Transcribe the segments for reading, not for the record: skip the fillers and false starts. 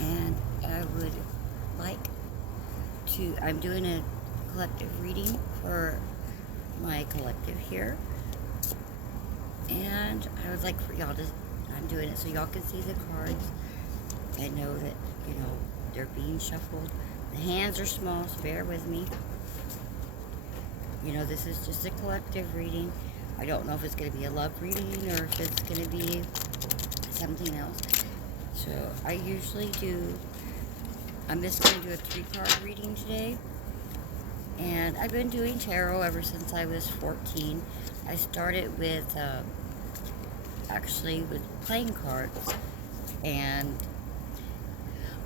and I would like I'm doing a collective reading for my collective here, and I would like for y'all to, I'm doing it so y'all can see the cards and know that, they're being shuffled. The hands are small, so bear with me. This is just a collective reading. I don't know if it's going to be a love reading or if it's going to be something else. So I usually do, I'm just going to do a 3-card reading today. And I've been doing tarot ever since I was 14. I started with, actually with playing cards.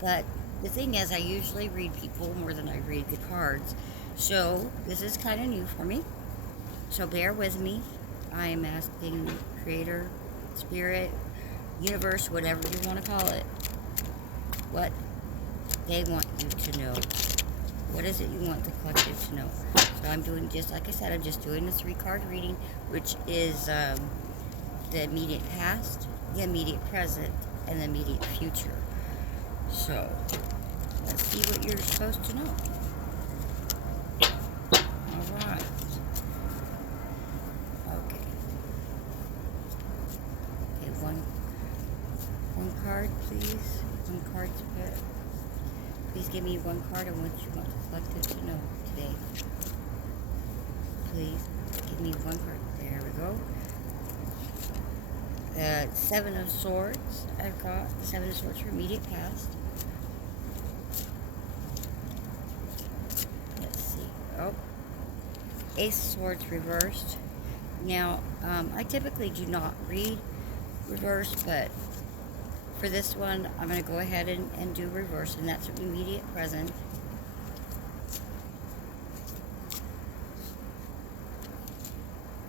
But the thing is, I usually read people more than I read the cards. So this is kind of new for me. So bear with me. I am asking Creator, Spirit, Universe, whatever you want to call it, what they want you to know. What is it you want the collective to know? So I'm doing, just like I said, I'm just doing a 3-card reading, which is the immediate past, the immediate present, and the immediate future. So let's see what you're supposed to know. Alright. Okay. Okay, one card, please. One card, Spirit. Please give me one card on what you want the collective to know today. Please give me one card. There we go. 7 of Swords. I've got the 7 of Swords for immediate past. Let's see. Oh. Ace of Swords reversed. Now, I typically do not read reverse, but for this one, I'm going to go ahead and do reverse, and that's immediate present.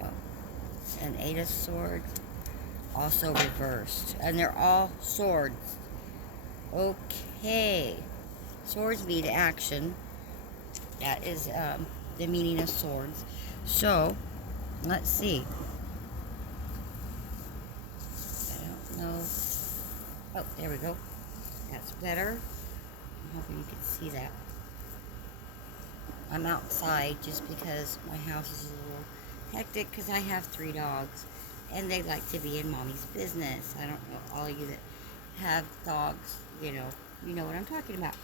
Oh. And 8 of Swords, also reversed. And they're all swords. Okay. Swords mean action. That is the meaning of swords. So, let's see. I don't know. Oh, there we go. That's better. I'm hoping you can see that. I'm outside just because my house is a little hectic because I have 3 dogs and they like to be in mommy's business. I don't know, all of you that have dogs, you know what I'm talking about.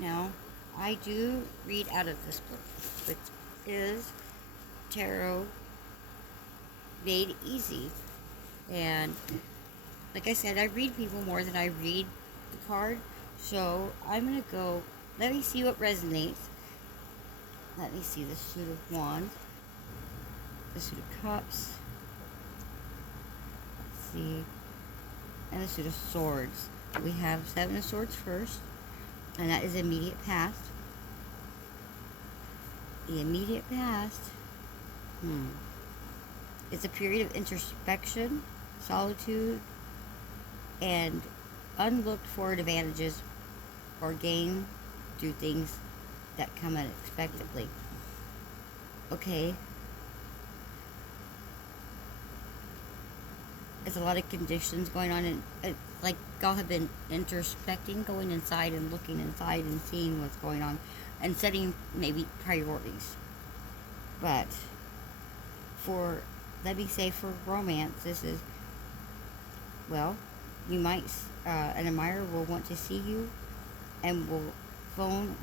Now, I do read out of this book, which is Tarot Made Easy. And like I said, I read people more than I read the card. So I'm going to go, let me see what resonates. Let me see the Suit of Wands, the Suit of Cups, let's see, and the Suit of Swords. We have 7 of Swords first, and that is immediate past. The immediate past, it's a period of introspection, solitude, and unlooked for advantages or gain through things that come unexpectedly. Okay. There's a lot of conditions going on, and it's like y'all have been introspecting, going inside and looking inside and seeing what's going on and setting maybe priorities. But for, let me say, for romance, this is, well, you might, an admirer will want to see you and will phone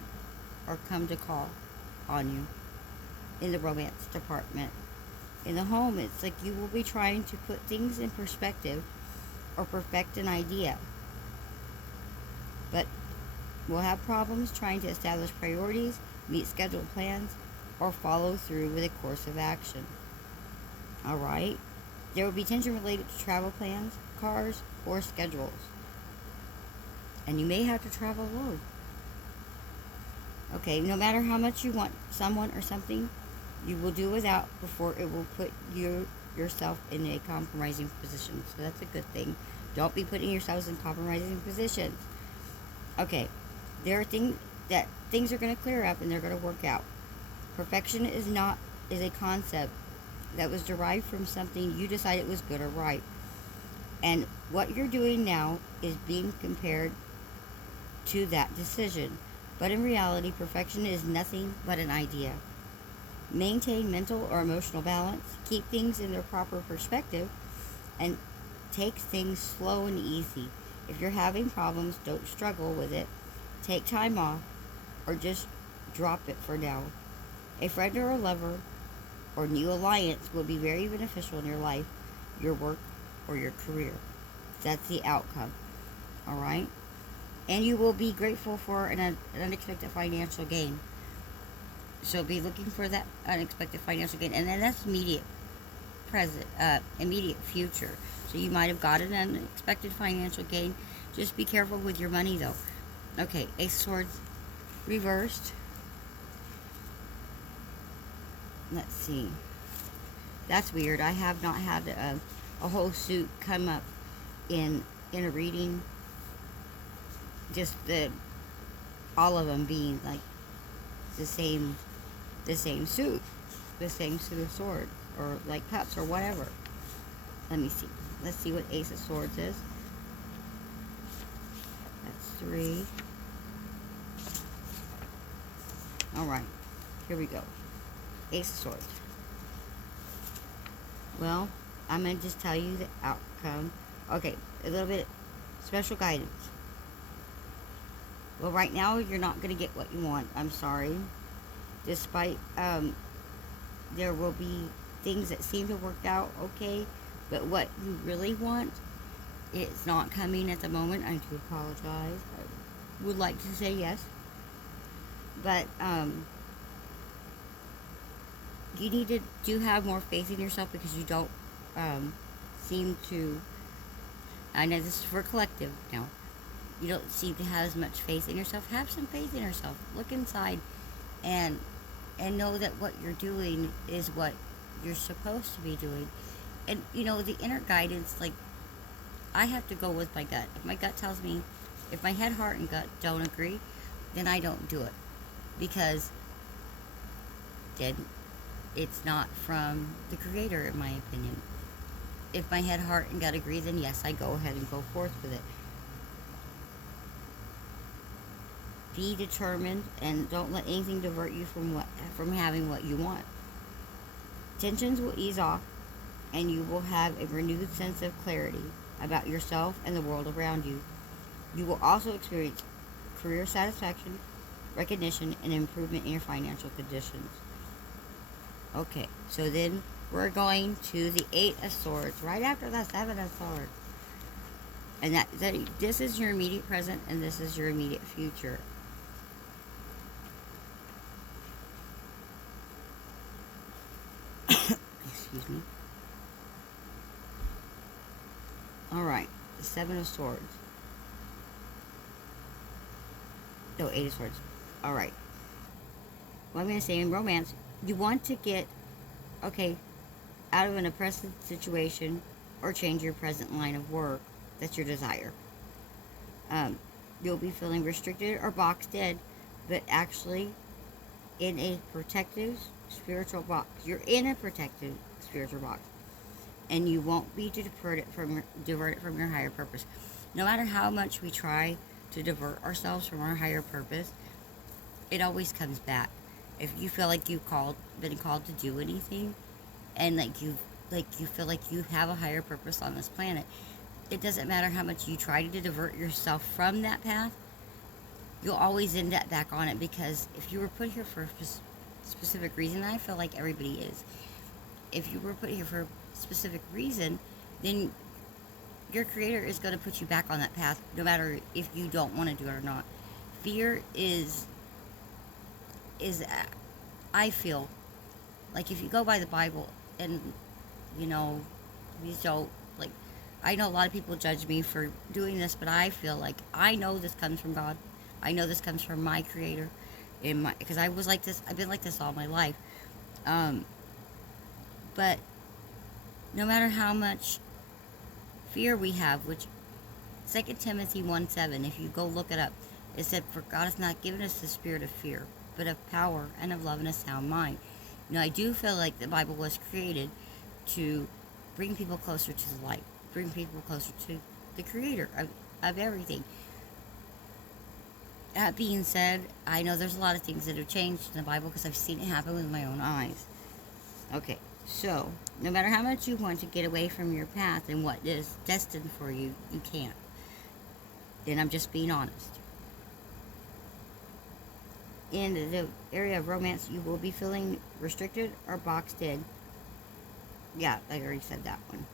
or come to call on you in the romance department. In the home, it's like you will be trying to put things in perspective or perfect an idea, but we'll have problems trying to establish priorities, meet scheduled plans, or follow through with a course of action. Alright? There will be tension related to travel plans, cars, or schedules. And you may have to travel alone. Okay, no matter how much you want someone or something, you will do without before it will put yourself in a compromising position. So that's a good thing. Don't be putting yourselves in compromising positions. Okay, there are things are going to clear up and they're going to work out. Perfection is a concept that was derived from something you decided was good or right. And what you're doing now is being compared to that decision. But in reality, perfection is nothing but an idea. Maintain mental or emotional balance, keep things in their proper perspective, and take things slow and easy. If you're having problems, don't struggle with it. Take time off or just drop it for now. A friend or a lover or new alliance will be very beneficial in your life, your work, or your career. That's the outcome. All right? And you will be grateful for an unexpected financial gain. So be looking for that unexpected financial gain. And then that's immediate future. So you might have got an unexpected financial gain. Just be careful with your money, though. Okay, Ace of Swords reversed. Let's see. That's weird. I have not had a whole suit come up in a reading. Just all of them being like the same suit, the same suit of sword, or like cups or whatever. Let me see. Let's see what Ace of Swords is. That's 3. All right, here we go. Ace of Swords. Well, I'm going to just tell you the outcome. Okay, a little bit special guidance. Well, right now, you're not going to get what you want. I'm sorry. Despite, there will be things that seem to work out okay, but what you really want, it's not coming at the moment. I do apologize. I would like to say yes. But, you need to do have more faith in yourself, because you don't seem to, I know this is for collective now, you don't seem to have as much faith in yourself. Have some faith in yourself. Look inside and know that what you're doing is what you're supposed to be doing. And the inner guidance, like, I have to go with my gut. If my gut tells me, if my head, heart, and gut don't agree, then I don't do it, because then it's not from the Creator, in my opinion. If my head, heart, and gut agree, then yes, I go ahead and go forth with it. Be determined, and don't let anything divert you from having what you want. Tensions will ease off, and you will have a renewed sense of clarity about yourself and the world around you. You will also experience career satisfaction, recognition, and improvement in your financial conditions. Okay, so then we're going to the 8 of Swords, right after the 7 of Swords. And this is your immediate present, and this is your immediate future. Excuse me. Alright, the 7 of Swords. No, 8 of Swords. Alright. Well, I'm going to say in romance, you want to get, out of an oppressive situation or change your present line of work. That's your desire. You'll be feeling restricted or boxed in, but actually in a protective spiritual box. You're in a protective spiritual box, and you won't be diverted from your higher purpose. No matter how much we try to divert ourselves from our higher purpose, it always comes back. If you feel like you've been called to do anything, and you feel like you have a higher purpose on this planet, it doesn't matter how much you try to divert yourself from that path, you'll always end up back on it, because if you were put here for a specific reason, I feel like everybody is. If you were put here for a specific reason, then your Creator is going to put you back on that path, no matter if you don't want to do it or not. Fear is I feel like, if you go by the Bible, and you don't, like, I know a lot of people judge me for doing this, but I feel like I know this comes from God. I know this comes from my Creator, because I was like this. I've been like this all my life. But no matter how much fear we have, which 2 Timothy 1:7, if you go look it up, it said, "For God has not given us the spirit of fear, but of power and of love and a sound mind." I do feel like the Bible was created to bring people closer to the light, bring people closer to the Creator of everything. That being said, I know there's a lot of things that have changed in the Bible because I've seen it happen with my own eyes. Okay, so no matter how much you want to get away from your path and what is destined for you, you can't. And I'm just being honest. In the area of romance, you will be feeling restricted or boxed in. Yeah, I already said that one.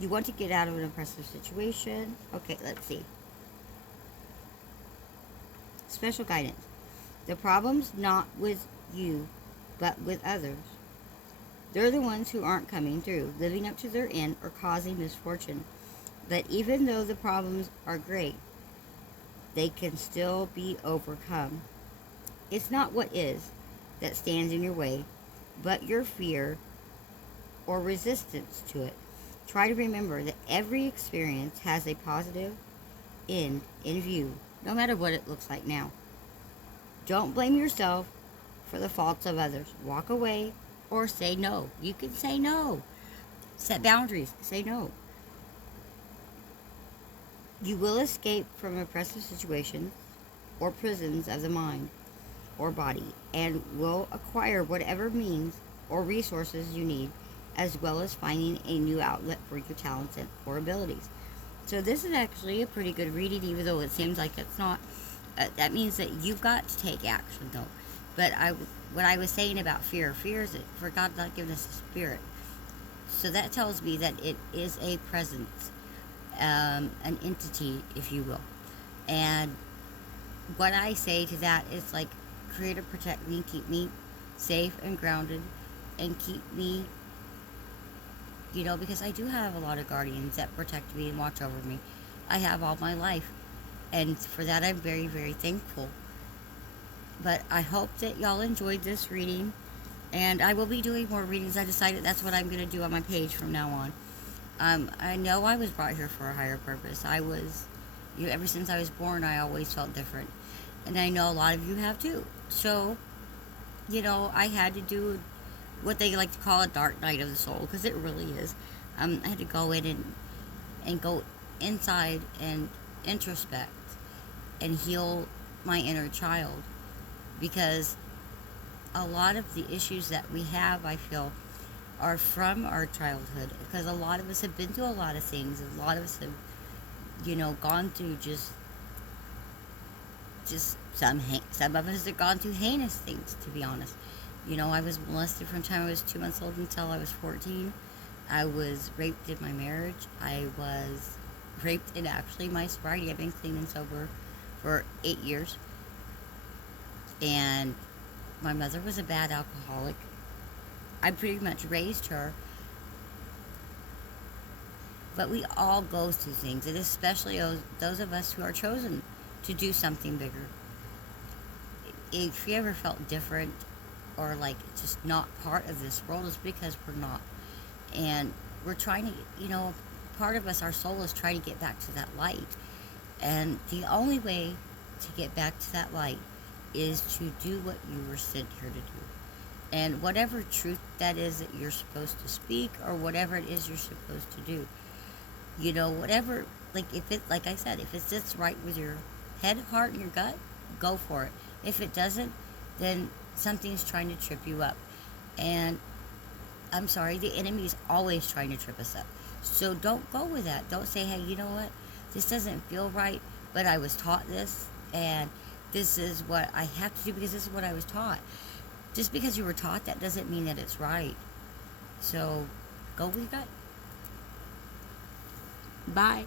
You want to get out of an oppressive situation. Okay, let's see. Special guidance. The problem's not with you, but with others. They're the ones who aren't coming through, living up to their end, or causing misfortune. But even though the problems are great, they can still be overcome. It's not what is that stands in your way, but your fear or resistance to it. Try to remember that every experience has a positive end in view, no matter what it looks like now. Don't blame yourself for the faults of others. Walk away or say no. You can say no. Set boundaries. Say no. You will escape from oppressive situations or prisons of the mind or body and will acquire whatever means or resources you need, as well as finding a new outlet for your talents or abilities. So this is actually a pretty good reading, even though it seems like it's not. That means that you've got to take action, though. But what I was saying about fear is that for God not giving us a spirit. So that tells me that it is a presence, an entity, if you will. And what I say to that is like, Creator, protect me, keep me safe and grounded, and keep me, because I do have a lot of guardians that protect me and watch over me. I have all my life, and for that I'm very, very thankful. But I hope that y'all enjoyed this reading, and I will be doing more readings. I decided that's what I'm going to do on my page from now on. I know I was brought here for a higher purpose. Ever since I was born, I always felt different, and I know a lot of you have too. So, I had to do what they like to call a dark night of the soul, because it really is. I had to go in and go inside and introspect and heal my inner child, because a lot of the issues that we have, I feel, are from our childhood, because a lot of us have been through a lot of things. A lot of us have, gone through just some of us have gone through heinous things, to be honest. I was molested from the time I was 2 months old until I was 14. I was raped in my marriage. I was raped in actually my sobriety. I've been clean and sober for 8 years. And my mother was a bad alcoholic. I pretty much raised her. But we all go through things, and especially those of us who are chosen to do something bigger. If you ever felt different or like just not part of this world, it's because we're not. And we're trying to, part of us, our soul is trying to get back to that light. And the only way to get back to that light is to do what you were sent here to do. And whatever truth that is that you're supposed to speak, or whatever it is you're supposed to do, whatever, like I said, if it sits right with your head, heart, and your gut, go for it. If it doesn't, then something's trying to trip you up. And I'm sorry, the enemy is always trying to trip us up. So don't go with that. Don't say, hey, you know what? This doesn't feel right, but I was taught this, and this is what I have to do because this is what I was taught. Just because you were taught that doesn't mean that it's right. So go with your gut. Bye.